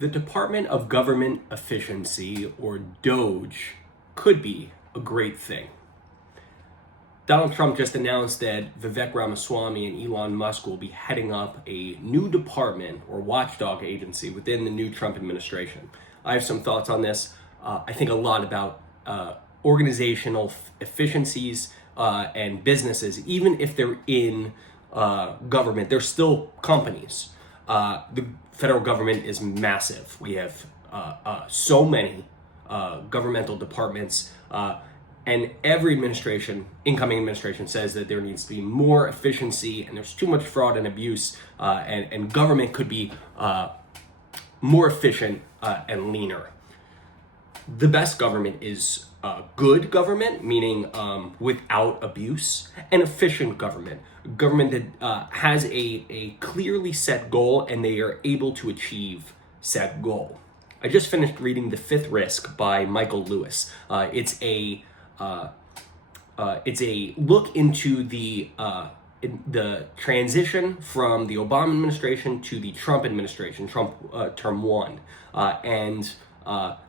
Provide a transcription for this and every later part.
The Department of Government Efficiency, or DOGE, could be a great thing. Donald Trump just announced that Vivek Ramaswamy and Elon Musk will be heading up a new department or watchdog agency within the new Trump administration. I have some thoughts on this. I think a lot about organizational efficiencies and businesses, even if they're in government, they're still companies. The federal government is massive. We have so many governmental departments, and every incoming administration, says that there needs to be more efficiency, and there's too much fraud and abuse, and government could be more efficient and leaner. The best government is good government, meaning without abuse, and efficient government that has a clearly set goal and they are able to achieve said goal. I just finished reading The Fifth Risk by Michael Lewis. It's a look into the transition from the Obama administration to the Trump administration, Trump term one, and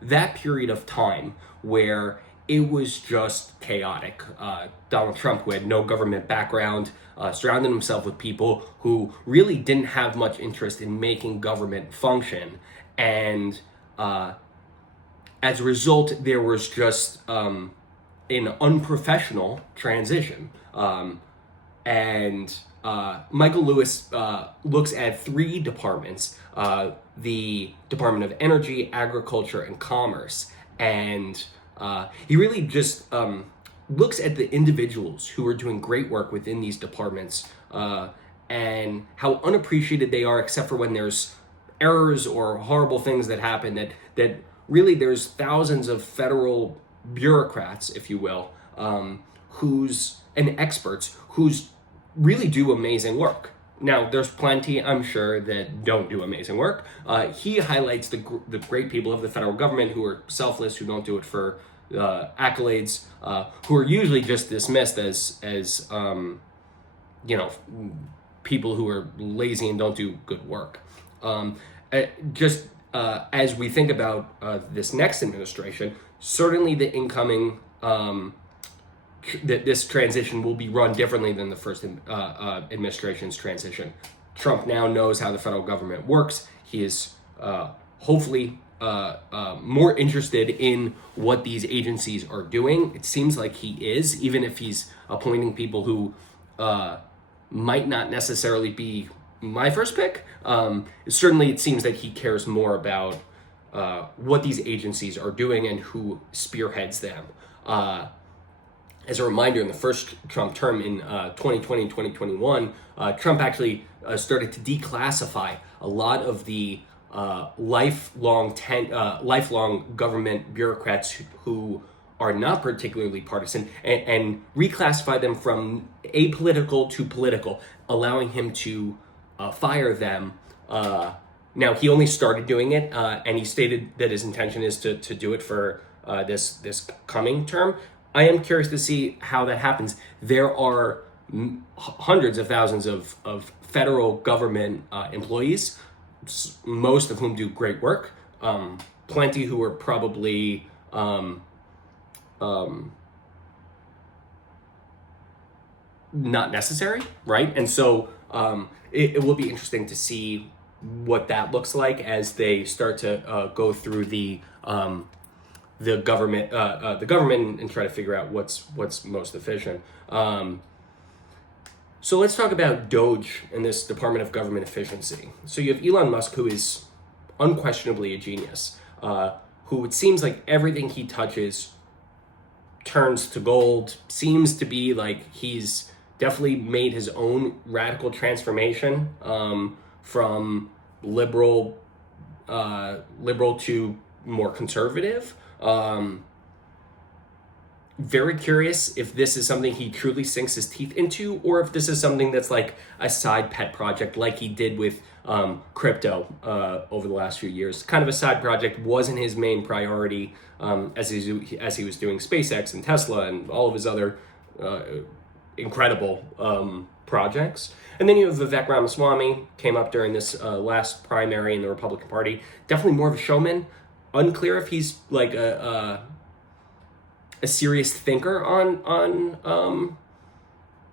that period of time where it was just chaotic. Donald Trump, who had no government background, surrounded himself with people who really didn't have much interest in making government function. And as a result, there was just an unprofessional transition. And Michael Lewis looks at three departments, the Department of Energy, Agriculture, and Commerce. And he really just looks at the individuals who are doing great work within these departments and how unappreciated they are, except for when there's errors or horrible things that happen, that really there's thousands of federal bureaucrats, if you will, and experts who's really do amazing work. Now, there's plenty, I'm sure, that don't do amazing work. He highlights the great people of the federal government who are selfless, who don't do it for accolades, who are usually just dismissed as people who are lazy and don't do good work. As we think about this next administration, certainly the incoming that this transition will be run differently than the first administration's transition. Trump now knows how the federal government works. He is hopefully more interested in what these agencies are doing. It seems like he is, even if he's appointing people who might not necessarily be my first pick. Certainly it seems that he cares more about what these agencies are doing and who spearheads them. As a reminder, in the first Trump term in 2020 and 2021, Trump actually started to declassify a lot of the lifelong government bureaucrats who are not particularly partisan and reclassify them from apolitical to political, allowing him to fire them. Now, he only started doing it, and he stated that his intention is to do it for this coming term. I am curious to see how that happens. There are hundreds of thousands of federal government employees, most of whom do great work, plenty who are probably not necessary, right? And so it will be interesting to see what that looks like as they start to go through the government and try to figure out what's most efficient. So let's talk about DOGE and this Department of Government Efficiency. So you have Elon Musk, who is unquestionably a genius, who it seems like everything he touches turns to gold. Seems to be like he's definitely made his own radical transformation from liberal to more conservative. Very curious if this is something he truly sinks his teeth into, or if this is something that's like a side pet project like he did with crypto over the last few years. Kind of a side project, wasn't his main priority as he was doing SpaceX and Tesla and all of his other incredible projects. And then you have Vivek Ramaswamy, came up during this last primary in the Republican Party. Definitely more of a showman. Unclear if he's like a serious thinker on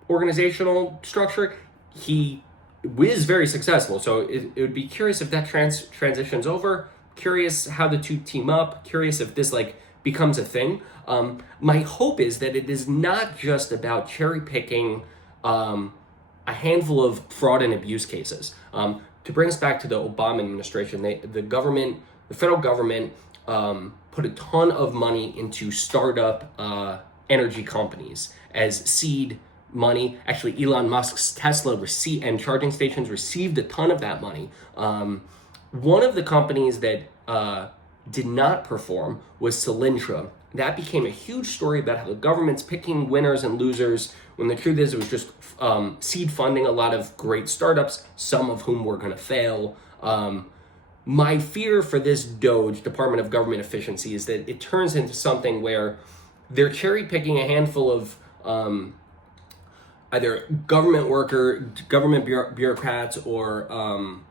organizational structure. He is very successful, so it would be curious if that transitions over. Curious how the two team up. Curious if this like becomes a thing. My hope is that it is not just about cherry picking a handful of fraud and abuse cases. To bring us back to the Obama administration, the federal government put a ton of money into startup energy companies as seed money. Actually, Elon Musk's Tesla and charging stations received a ton of that money. One of the companies that did not perform was Solyndra. That became a huge story about how the government's picking winners and losers, when the truth is it was just seed funding a lot of great startups, some of whom were going to fail. My fear for this DOGE, Department of Government Efficiency, is that it turns into something where they're cherry picking a handful of either government bureaucrats or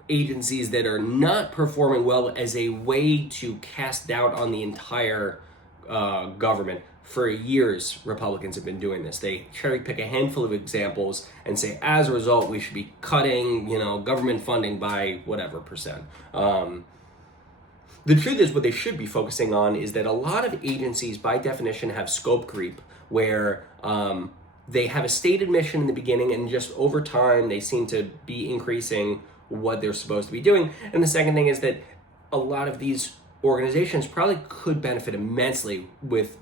agencies that are not performing well as a way to cast doubt on the entire government. For years, Republicans have been doing this. They cherry pick a handful of examples and say, as a result, we should be cutting, government funding by whatever percent. The truth is, what they should be focusing on is that a lot of agencies, by definition, have scope creep, where they have a stated mission in the beginning, and just over time, they seem to be increasing what they're supposed to be doing. And the second thing is that a lot of these organizations probably could benefit immensely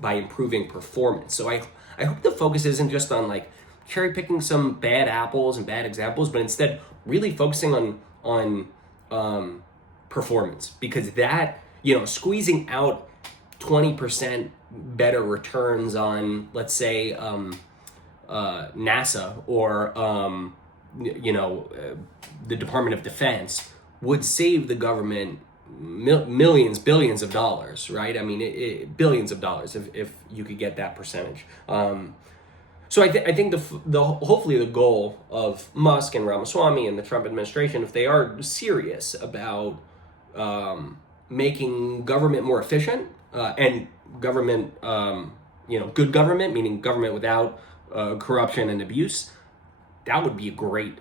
by improving performance. So I hope the focus isn't just on like cherry picking some bad apples and bad examples, but instead really focusing on performance, because that, squeezing out 20% better returns on, let's say, NASA or the Department of Defense would save the government millions, billions of dollars, right? I mean, billions of dollars if you could get that percentage. So I think hopefully the goal of Musk and Ramaswamy and the Trump administration, if they are serious about making government more efficient and government, good government, meaning government without corruption and abuse, that would be a great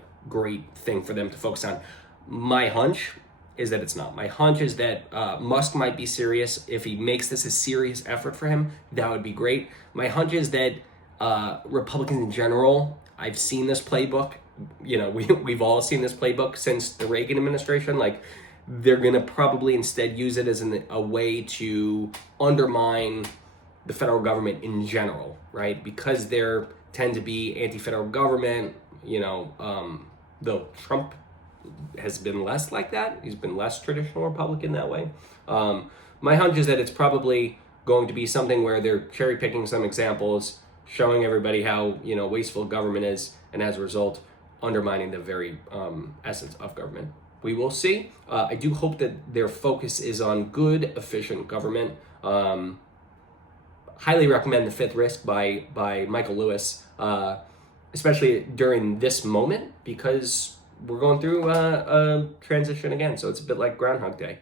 thing for them to focus on. My hunch is that it's not. My hunch is that Musk might be serious. If he makes this a serious effort for him, that would be great. My hunch is that Republicans in general, I've seen this playbook. We've all seen this playbook since the Reagan administration. Like, they're going to probably instead use it as a way to undermine the federal government in general, right? Because they tend to be anti-federal government, though Trump has been less like that. He's been less traditional Republican that way. My hunch is that it's probably going to be something where they're cherry picking some examples, showing everybody how wasteful government is, and as a result, undermining the very essence of government. We will see. I do hope that their focus is on good, efficient government. Highly recommend The Fifth Risk by Michael Lewis, especially during this moment, because we're going through a transition again. So it's a bit like Groundhog Day.